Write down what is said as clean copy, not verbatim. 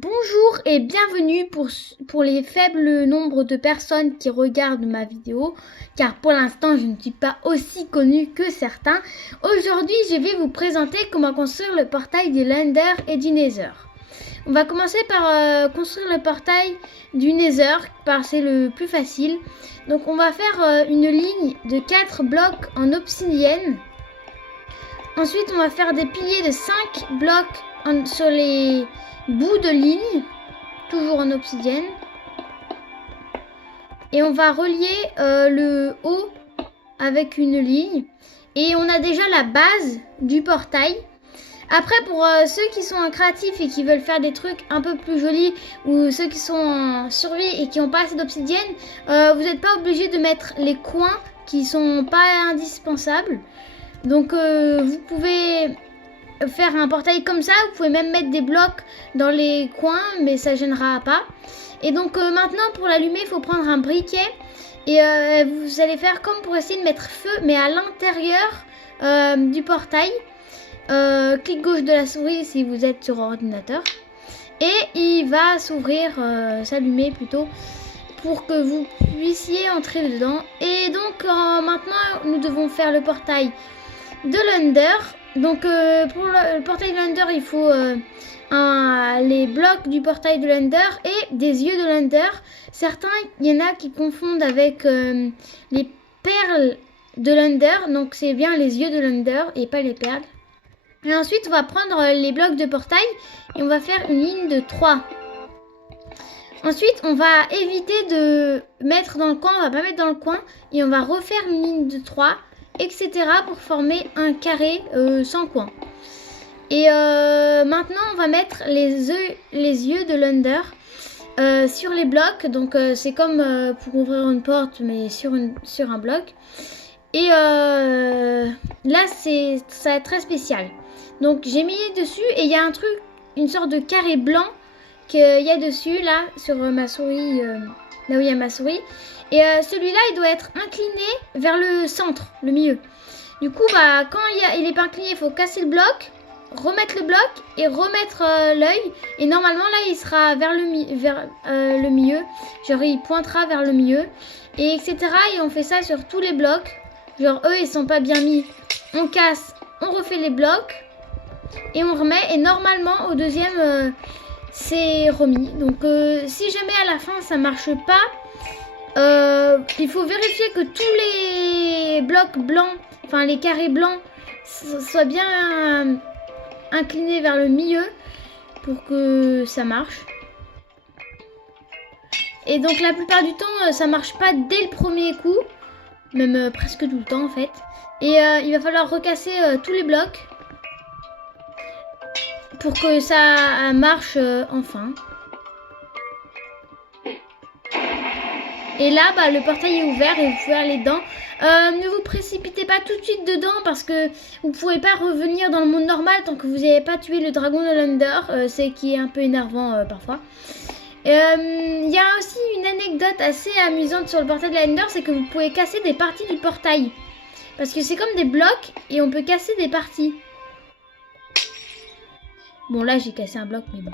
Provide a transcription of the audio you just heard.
Bonjour et bienvenue pour les faibles nombres de personnes qui regardent ma vidéo, car pour l'instant je ne suis pas aussi connue que certains. Aujourd'hui je vais vous présenter comment construire le portail du Nether et du Nether. On va commencer par construire le portail du Nether, car c'est le plus facile. Donc on va faire une ligne de 4 blocs en obsidienne. Ensuite on va faire des piliers de 5 blocs sur les bouts de ligne, toujours en obsidienne. Et on va relier le haut avec une ligne. Et on a déjà la base du portail. Après, pour ceux qui sont créatifs et qui veulent faire des trucs un peu plus jolis, ou ceux qui sont en survie et qui n'ont pas assez d'obsidienne, vous n'êtes pas obligé de mettre les coins qui sont pas indispensables. Donc vous pouvez faire un portail comme ça, vous pouvez même mettre des blocs dans les coins, mais ça gênera pas. Et donc maintenant pour l'allumer, il faut prendre un briquet et vous allez faire comme pour essayer de mettre feu, mais à l'intérieur du portail. Clic gauche de la souris si vous êtes sur ordinateur, et il va s'ouvrir, s'allumer plutôt, pour que vous puissiez entrer dedans. Et donc maintenant nous devons faire le portail de l'Under. Donc pour le portail de l'Under, il faut les blocs du portail de l'Under et des yeux de l'Under. Certains, il y en a qui confondent avec les perles de l'Under, donc c'est bien les yeux de l'Under et pas les perles. Et ensuite on va prendre les blocs de portail et on va faire une ligne de 3. Ensuite on va éviter de mettre dans le coin, on va pas mettre dans le coin, et on va refaire une ligne de 3, etc. pour former un carré sans coin. Et maintenant on va mettre les yeux de l'Under sur les blocs. Donc c'est comme pour ouvrir une porte, mais sur un bloc. Et là ça va être très spécial. Donc j'ai mis dessus et il y a un truc, une sorte de carré blanc qu'il y a dessus là sur ma souris, là où il y a ma souris. Et celui-là il doit être incliné vers le centre, le milieu. Du coup quand il est pas incliné, il faut casser le bloc, remettre le bloc et remettre l'œil. Et normalement là il sera vers le milieu, genre il pointera vers le milieu, et etc. Et on fait ça sur tous les blocs. Genre eux ils sont pas bien mis, on casse, on refait les blocs et on remet, et normalement au deuxième c'est remis. Donc si jamais à la fin ça marche pas, il faut vérifier que tous les blocs blancs, enfin les carrés blancs, soient bien inclinés vers le milieu pour que ça marche. Et donc la plupart du temps ça marche pas dès le premier coup, même presque tout le temps en fait. Et il va falloir recasser tous les blocs pour que ça marche enfin. Et là le portail est ouvert et vous pouvez aller dedans. Ne vous précipitez pas tout de suite dedans, parce que vous ne pouvez pas revenir dans le monde normal tant que vous n'avez pas tué le dragon de l'Under, c'est qui est un peu énervant parfois. Il y a aussi une anecdote assez amusante sur le portail de l'Under, c'est que vous pouvez casser des parties du portail. Parce que c'est comme des blocs et on peut casser des parties. Bon là j'ai cassé un bloc, mais bon.